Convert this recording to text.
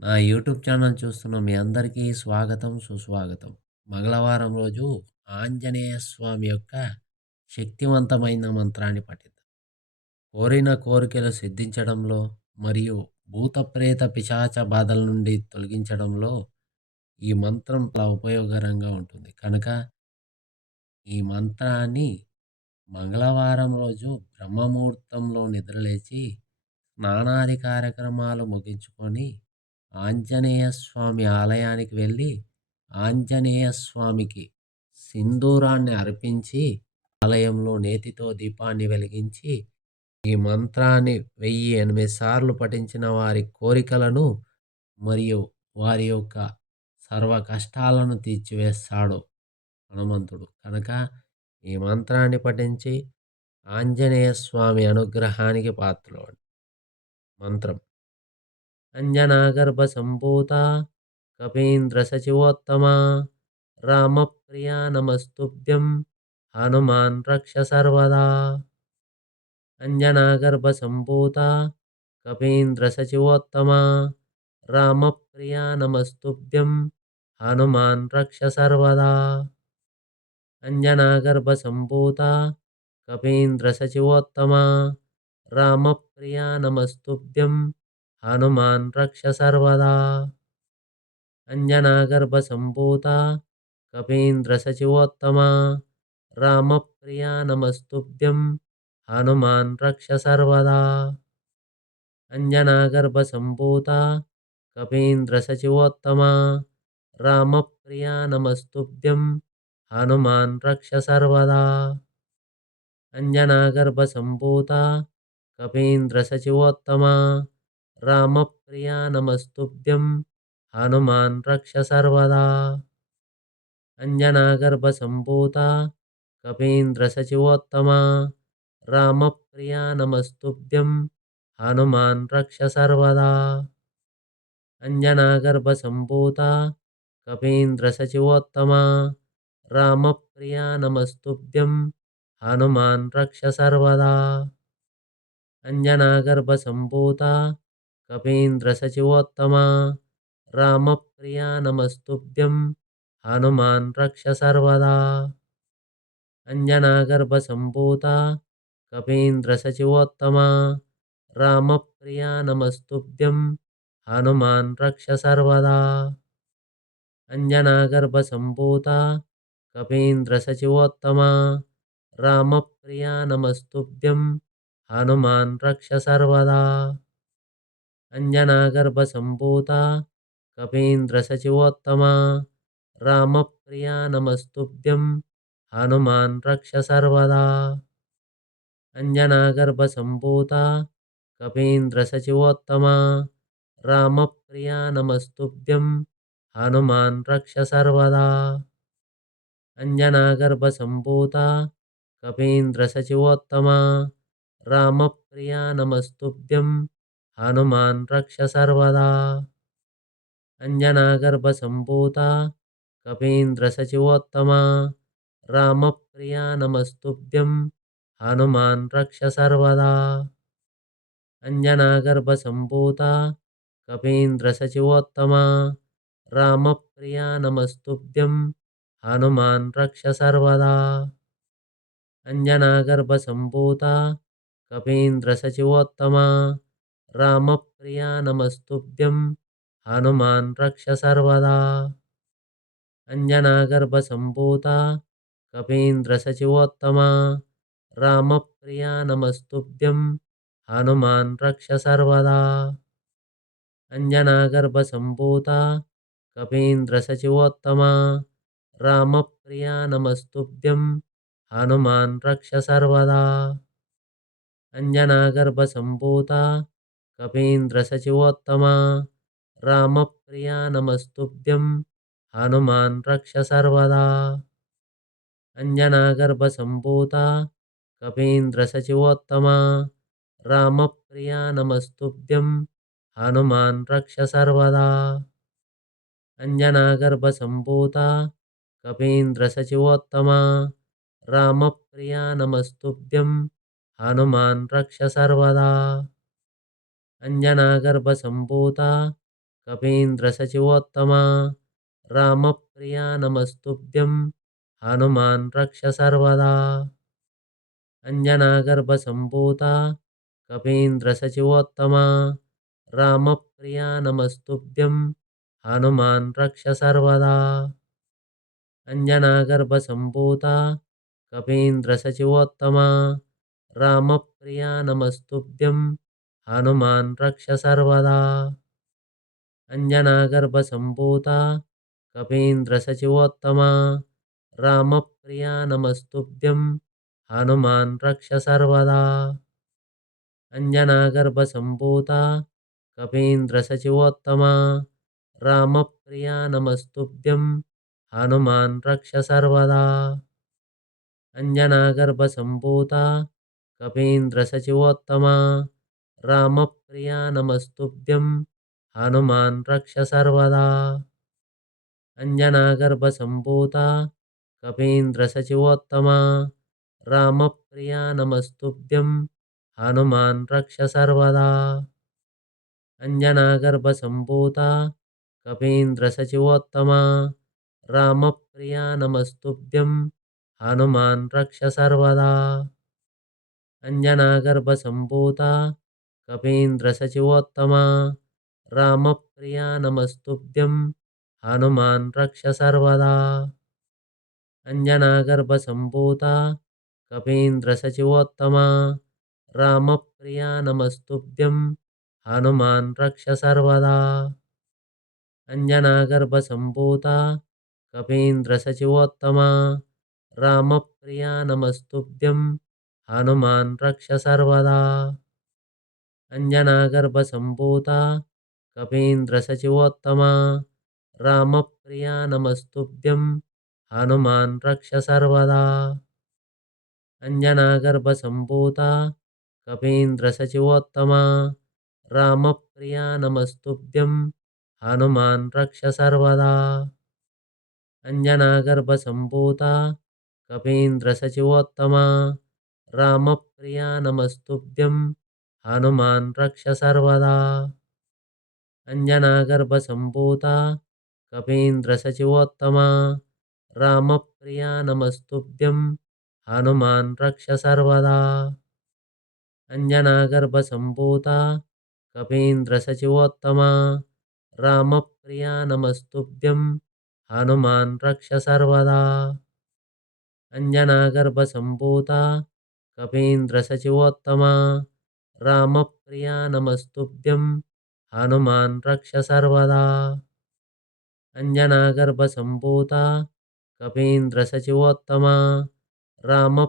నా YouTube channel చూస్తున్న మీ అందరికీ స్వాగతం, సుస్వాగతం. మంగళవారం రోజు ఆంజనేయ స్వామి యొక్క శక్తివంతమైన మంత్రాన్ని పఠిద్దాం. కోరిన కోరికలు సిద్ధించడంలో మరియు భూత ప్రేత పిశాచ బాధల నుండి తొలగించడంలో ఈ మంత్రం చాలా ఉపయోగకరంగా ఉంటుంది. కనుక ఈ మంత్రాన్ని మంగళవారం రోజు బ్రహ్మముహూర్తంలో నిద్రలేచి స్నానాది కార్యక్రమాలు ముగించుకొని ఆంజనేయ స్వామి ఆలయానికి వెళ్ళి ఆంజనేయ స్వామికి సింధూరాన్ని అర్పించి ఆలయంలో నేతితో దీపాన్ని వెలిగించి ఈ మంత్రాన్ని 1008 సార్లు పఠించిన వారి కోరికలను మరియు వారి యొక్క సర్వ కష్టాలను తీర్చివేస్తాడు హనుమంతుడు. కనుక ఈ మంత్రాన్ని పఠించి ఆంజనేయ స్వామి అనుగ్రహానికి పాత్రులవ్వండి. మంత్రం: అంజనాగర్భసంభూతా కపీంద్రసచివోత్తమా రామప్రియా నమస్తుభ్యం హనుమాన్ రక్ష సర్వదా. అంజనాగర్భసంభూతా కపీంద్రసచివోత్తమా రామప్రియా నమస్తుభ్యం హనుమాన్ రక్ష సర్వదా. అంజనాగర్భసంభూతా కపీంద్రసచివోత్తమా రామప్రియా నమస్తుభ్యం హనుమాన్ రక్ష సర్వదా. అంజనాగర్భసంభూతా కపీంద్రసచివోత్తమా రామప్రియా నమస్తుభ్యం హనుమాన్ రక్ష సర్వదా. అంజనాగర్భసంభూతా కపీంద్రసచివోత్తమా రామప్రియా నమస్తుభ్యం హనుమాన్ రక్ష సర్వదా. అంజనాగర్భసంభూతా కపీంద్రసచివోత్తమా రామప్రియా నమస్తుభ్యం హనుమాన్ రక్ష సర్వదా. అంజనాగర్భసంభూతా కపీంద్రసచివోత్తమా రామప్రియా నమస్తుభ్యం హనుమాన్ రక్ష సర్వదా. అంజనాగర్భసంభూతా కపీంద్రసచివోత్తమా రామప్రియా నమస్తుభ్యం హనుమాన్ రక్ష సర్వదా. అంజనాగర్భసంభూతా కపీంద్రసచివోత్తమా రామప్రియా నమస్తుభ్యం హనుమాన్ రక్ష సర్వదా. అంజనాగర్భసంభూతా కపీంద్రసచివోత్తమా రామప్రియా నమస్తుభ్యం హనుమాన్ రక్ష సర్వదా. అంజనాగర్భసంభూతా కపీంద్రసచివోత్తమా రామప్రియా నమస్తుభ్యం హనుమాన్ రక్ష సర్వదా. అంజనాగర్భసంభూతా కపీంద్రసచివోత్తమా రామప్రియా నమస్తుభ్యం హనుమాన్ రక్ష సర్వదా. అంజనాగర్భసంభూతా కపీంద్రసచివోత్తమా రామప్రియా నమస్తుభ్యం హనుమాన్ రక్ష సర్వదా. అంజనాగర్భసంభూతా కపీంద్రసచివోత్తమా రామప్రియా నమస్తుభ్యం హనుమాన్ రక్ష సర్వదా. అంజనాగర్భసంభూతా కపీంద్రసచివోత్తమా రామప్రియా నమస్తుభ్యం హనుమాన్ రక్ష సర్వదా. అంజనాగర్భసంభూతా కపీంద్రసచివోత్తమా రామప్రియా నమస్తుభ్యం హనుమాన్ రక్ష సర్వదా. అంజనాగర్భసంభూతా కపీంద్రసచివోత్తమా రామప్రియా నమస్తుభ్యం హనుమాన్ రక్ష సర్వదా. అంజనాగర్భసంభూతా కపీంద్రసచివోత్తమా రామప్రియా నమస్తుభ్యం హనుమాన్ రక్ష సర్వదా. అంజనాగర్భసంభూతా కపీంద్రసచివోత్తమా రామప్రియా నమస్తుభ్యం హనుమాన్ రక్ష సర్వదా. అంజనాగర్భసంభూతా కపీంద్రసచివోత్తమా రామప్రియా నమస్తుభ్యం హనుమాన్ రక్ష సర్వదా. అంజనాగర్భసంభూతా కపీంద్రసచివోత్తమా రామప్రియా నమస్తుభ్యం హనుమాన్ రక్ష సర్వదా. అంజనాగర్భసంభూతా కపీంద్రసచివోత్తమా రామప్రియా నమస్తుభ్యం హనుమాన్ రక్ష సర్వదా. అంజనాగర్భసంభూతా कपीन्द्रसचिवोत्तमा रामप्रिया नमस्तुभ्यं हनुमान् रक्ष सर्वदा अञ्जनागर्भसम्भूता कपीन्द्रसचिवोत्तमा रामप्रिया नमस्तुभ्यं हनुमान् रक्ष सर्वदा अञ्जनागर्भसम्भूता कपीन्द्रसचिवोत्तमा रामप्रिया नमस्तुभ्यं हनुमान् रक्ष सर्वदा अञ्जनागर्भसम्भूता कपीन्द्रसचिवोत्तमा रामप्रिया नमस्तुभ्यं हनुमान् रक्ष सर्वदा अञ्जनागर्भसम्भूता कपीन्द्रसचिवोत्तमा रामप्रिया नमस्तुभ्यं हनुमान् रक्ष सर्वदा अञ्जनागर्भसम्भूता कपीन्द्रसचिवोत्तमा रामप्रिया नमस्तुभ्यं हनुमान् रक्ष सर्वदा अञ्जनागर्भसम्भूता कपीन्द्रसचिवोत्तमा रामप्रिया नमस्तुभ्यं हनुमान् रक्ष सर्वदा अञ्जनागर्भसम्भूता कपीन्द्रसचिवोत्तमा रामप्रिया नमस्तुभ्यं हनुमान् रक्ष सर्वदा अञ्जनागर्भसम्भूता कपीन्द्रसचिवोत्तमा रामप्रिया नमस्तुभ्यं हनुमान् रक्ष सर्वदा अञ्जनागर्भसम्भूता कपीन्द्रसचिवोत्तमा रामप्रिया नमस्तुभ्यं हनुमान् रक्ष सर्वदा अञ्जनागर्भसम्भूता कपीन्द्रसचिवोत्तमा रामप्रिया नमस्तुभ्यं हनुमान् रक्ष सर्वदा अञ्जनागर्भसम्भूता कपीन्द्रसचिवोत्तमा रामप्रिया नमस्तुभ्यं हनुमान् रक्ष सर्वदा अञ्जनागर्भसम्भूता कपीन्द्रसचिवोत्तमा रामप्रिया नमस्तुभ्यं हनुमान् रक्ष सर्वदा अञ्जनागर्भसम्भूता कपीन्द्रसचिवोत्तमा रामप्रिया नमस्तुभ्यं हनुमान् रक्ष सर्वदा अञ्जनागर्भसम्भूता कपीन्द्रसचिवोत्तमा रामप्रिया नमस्तुभ्यं हनुमान् रक्ष सर्वदा अञ्जनागर्भसम्भूता कपीन्द्रसचिवोत्तमा रामप्रिया नमस्तुभ्यं हनुमान् रक्ष सर्वदा अञ्जनागर्भसम्भूता कपीन्द्रसचिवोत्तमा रामप्रिया नमस्तुभ्यं हनुमान् रक्ष सर्वदा अञ्जनागर्भसम्भूता कपीन्द्रसचिवोत्तमा राम